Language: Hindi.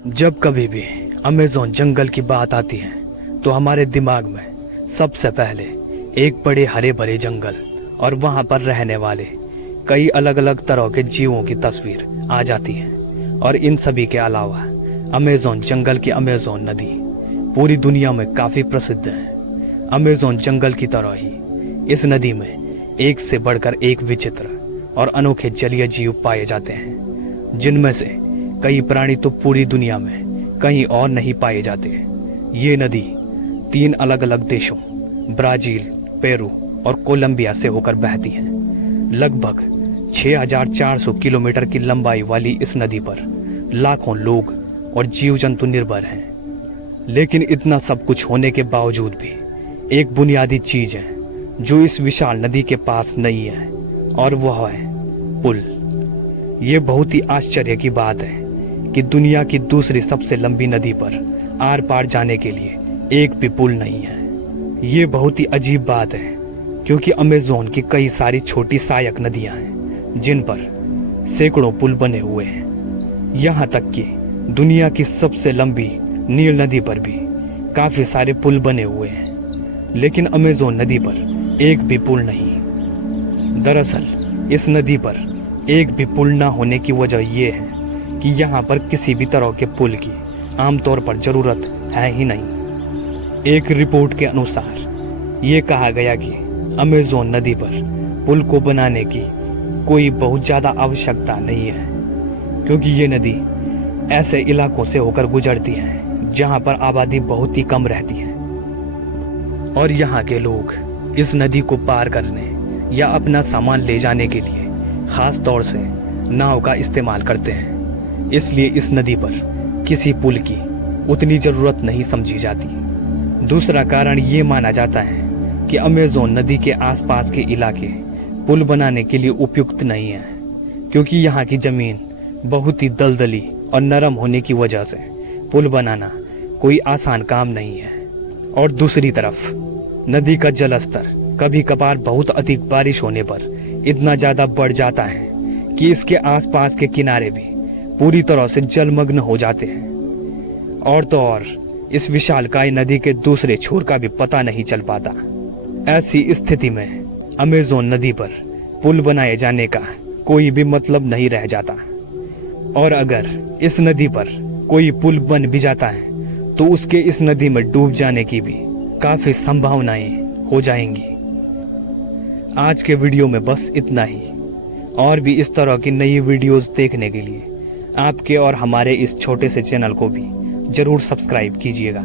जब कभी भी अमेज़न जंगल की बात आती है तो हमारे दिमाग में सबसे पहले एक बड़े हरे भरे जंगल और वहाँ पर रहने वाले कई अलग अलग तरह के जीवों की तस्वीर आ जाती है। और इन सभी के अलावा अमेज़न जंगल की अमेज़न नदी पूरी दुनिया में काफ़ी प्रसिद्ध है। अमेज़न जंगल की तरह ही इस नदी में एक से बढ़कर एक विचित्र और अनोखे जलीय जीव पाए जाते हैं, जिनमें से कई प्राणी तो पूरी दुनिया में कहीं और नहीं पाए जाते। ये नदी 3 अलग अलग देशों ब्राज़ील, पेरू और कोलंबिया से होकर बहती है। लगभग 6400 किलोमीटर की लंबाई वाली इस नदी पर लाखों लोग और जीव जंतु निर्भर हैं। लेकिन इतना सब कुछ होने के बावजूद भी एक बुनियादी चीज है जो इस विशाल नदी के पास नहीं है, और वह है पुल। ये बहुत ही आश्चर्य की बात है कि दुनिया की दूसरी सबसे लंबी नदी पर आर पार जाने के लिए एक भी पुल नहीं है। ये बहुत ही अजीब बात है क्योंकि अमेज़न की कई सारी छोटी सहायक नदियां हैं जिन पर सैकड़ों पुल बने हुए हैं। यहाँ तक कि दुनिया की सबसे लंबी नील नदी पर भी काफ़ी सारे पुल बने हुए हैं, लेकिन अमेज़न नदी पर एक भी पुल नहीं। दरअसल इस नदी पर एक भी पुल ना होने की वजह यह है कि यहाँ पर किसी भी तरह के पुल की आमतौर पर ज़रूरत है ही नहीं। एक रिपोर्ट के अनुसार ये कहा गया कि अमेज़न नदी पर पुल को बनाने की कोई बहुत ज़्यादा आवश्यकता नहीं है, क्योंकि ये नदी ऐसे इलाकों से होकर गुजरती है जहाँ पर आबादी बहुत ही कम रहती है, और यहाँ के लोग इस नदी को पार करने या अपना सामान ले जाने के लिए ख़ास तौर से नाव का इस्तेमाल करते हैं। इसलिए इस नदी पर किसी पुल की उतनी ज़रूरत नहीं समझी जाती। दूसरा कारण ये माना जाता है कि अमेज़न नदी के आसपास के इलाके पुल बनाने के लिए उपयुक्त नहीं है, क्योंकि यहाँ की ज़मीन बहुत ही दलदली और नरम होने की वजह से पुल बनाना कोई आसान काम नहीं है। और दूसरी तरफ नदी का जलस्तर कभी कभार बहुत अधिक बारिश होने पर इतना ज़्यादा बढ़ जाता है कि इसके आसपास के किनारे भी पूरी तरह से जलमग्न हो जाते हैं। और तो और इस विशालकाय नदी के दूसरे छोर का भी पता नहीं चल पाता। ऐसी स्थिति में अमेज़न नदी पर पुल बनाए जाने का कोई भी मतलब नहीं रह जाता। और अगर इस नदी पर कोई पुल बन भी जाता है तो उसके इस नदी में डूब जाने की भी काफ़ी संभावनाएं हो जाएंगी। आज के वीडियो में बस इतना ही। और भी इस तरह की नई वीडियोस देखने के लिए आपके और हमारे इस छोटे से चैनल को भी ज़रूर सब्सक्राइब कीजिएगा।